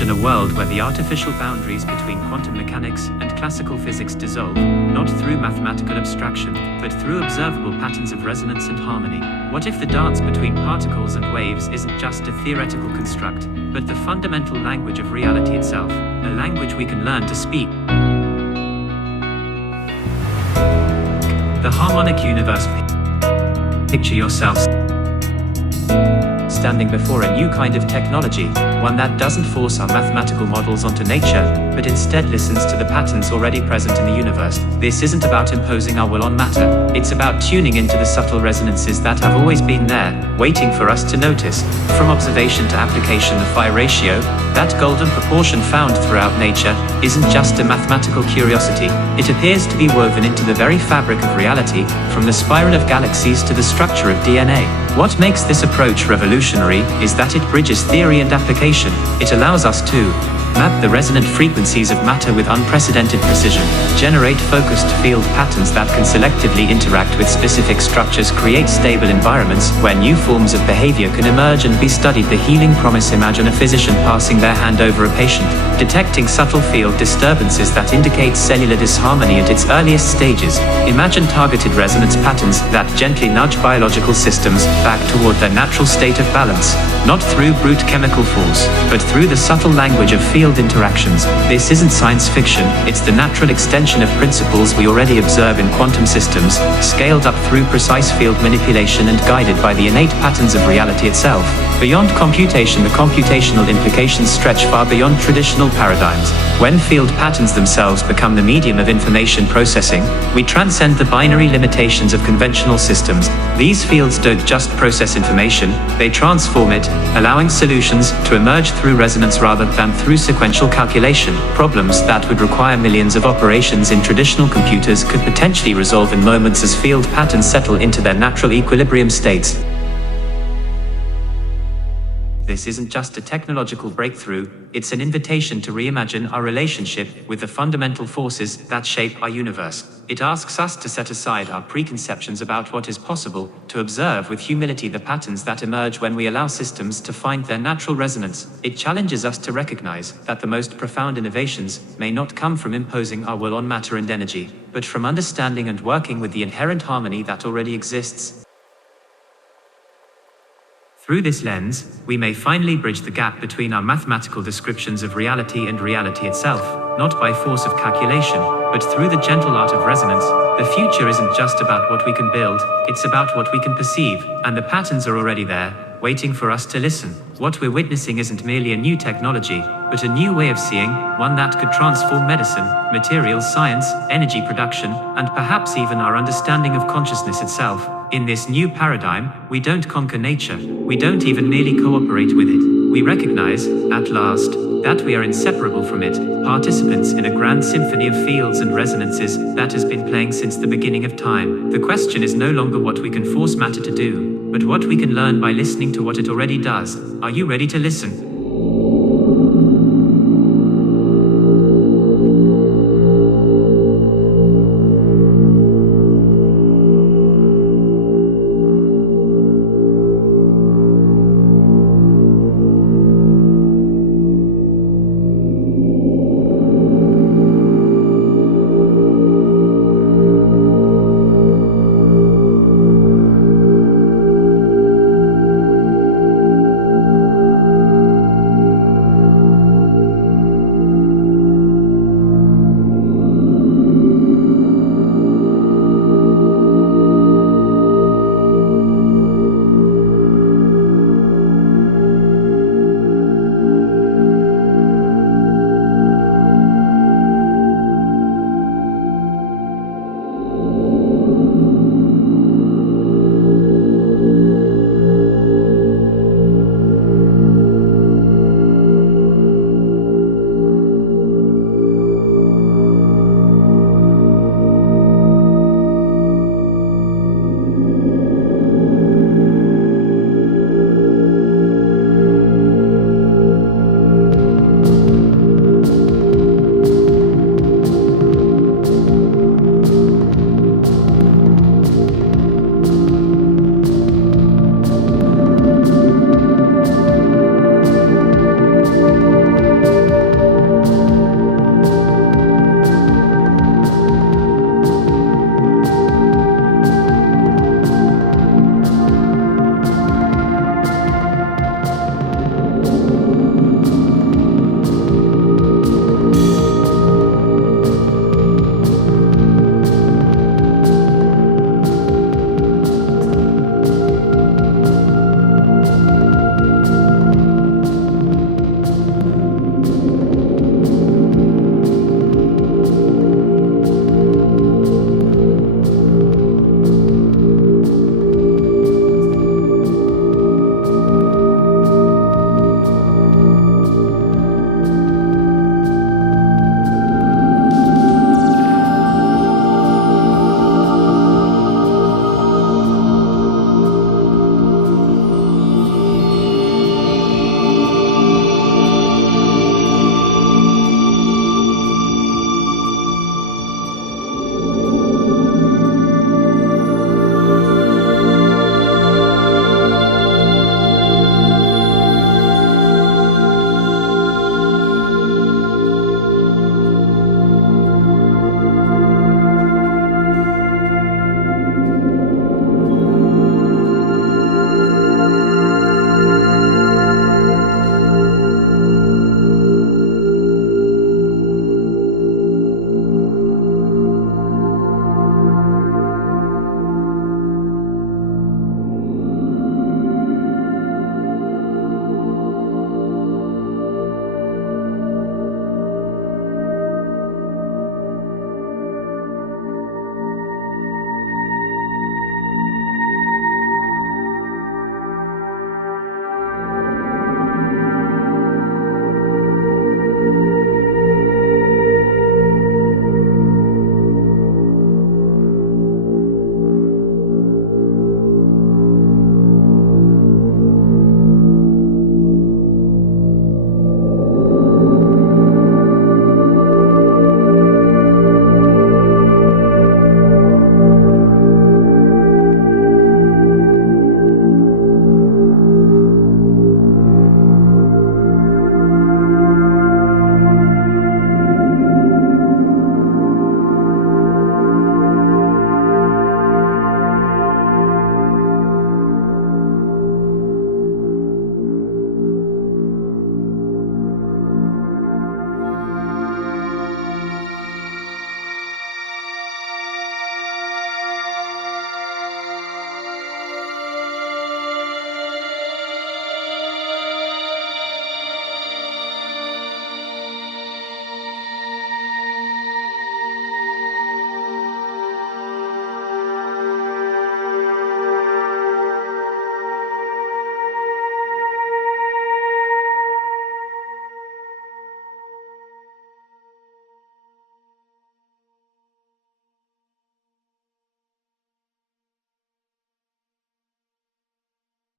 imagine a world where the artificial boundaries between quantum mechanics and classical physics dissolve, not through mathematical abstraction, but through observable patterns of resonance and harmony? What if the dance between particles and waves isn't just a theoretical construct, but the fundamental language of reality itself, a language we can learn to speak? The harmonic universe. Picture yourself standing before a new kind of technology, one that doesn't force our mathematical models onto nature, but instead listens to the patterns already present in the universe. This isn't about imposing our will on matter, it's about tuning into the subtle resonances that have always been there, waiting for us to notice. From observation to application, the phi ratio, that golden proportion found throughout nature, isn't just a mathematical curiosity, it appears to be woven into the very fabric of reality, from the spiral of galaxies to the structure of DNA. What makes this approach revolutionary is that it bridges theory and application. It allows us to map the resonant frequencies of matter with unprecedented precision, generate focused field patterns that can selectively interact with specific structures, create stable environments where new forms of behavior can emerge and be studied. The healing promise. Imagine a physician passing their hand over a patient, detecting subtle field disturbances that indicate cellular disharmony at its earliest stages. Imagine targeted resonance patterns that gently nudge biological systems back toward their natural state of balance, not through brute chemical force, but through the subtle language of field interactions. This isn't science fiction, it's the natural extension of principles we already observe in quantum systems, scaled up through precise field manipulation and guided by the innate patterns of reality itself. Beyond computation, the computational implications stretch far beyond traditional paradigms. When field patterns themselves become the medium of information processing, we transcend the binary limitations of conventional systems. These fields don't just process information, they transform it, allowing solutions to emerge through resonance rather than through sequential calculation. Problems that would require millions of operations in traditional computers could potentially resolve in moments as field patterns settle into their natural equilibrium states. This isn't just a technological breakthrough, it's an invitation to reimagine our relationship with the fundamental forces that shape our universe. It asks us to set aside our preconceptions about what is possible, to observe with humility the patterns that emerge when we allow systems to find their natural resonance. It challenges us to recognize that the most profound innovations may not come from imposing our will on matter and energy, but from understanding and working with the inherent harmony that already exists. Through this lens, we may finally bridge the gap between our mathematical descriptions of reality and reality itself, not by force of calculation, but through the gentle art of resonance. The future isn't just about what we can build, it's about what we can perceive, and the patterns are already there, waiting for us to listen. What we're witnessing isn't merely a new technology, but a new way of seeing, one that could transform medicine, materials science, energy production, and perhaps even our understanding of consciousness itself. In this new paradigm, we don't conquer nature, we don't even merely cooperate with it. We recognize, at last, that we are inseparable from it, participants in a grand symphony of fields and resonances that has been playing since the beginning of time. The question is no longer what we can force matter to do, but what we can learn by listening to what it already does. Are you ready to listen?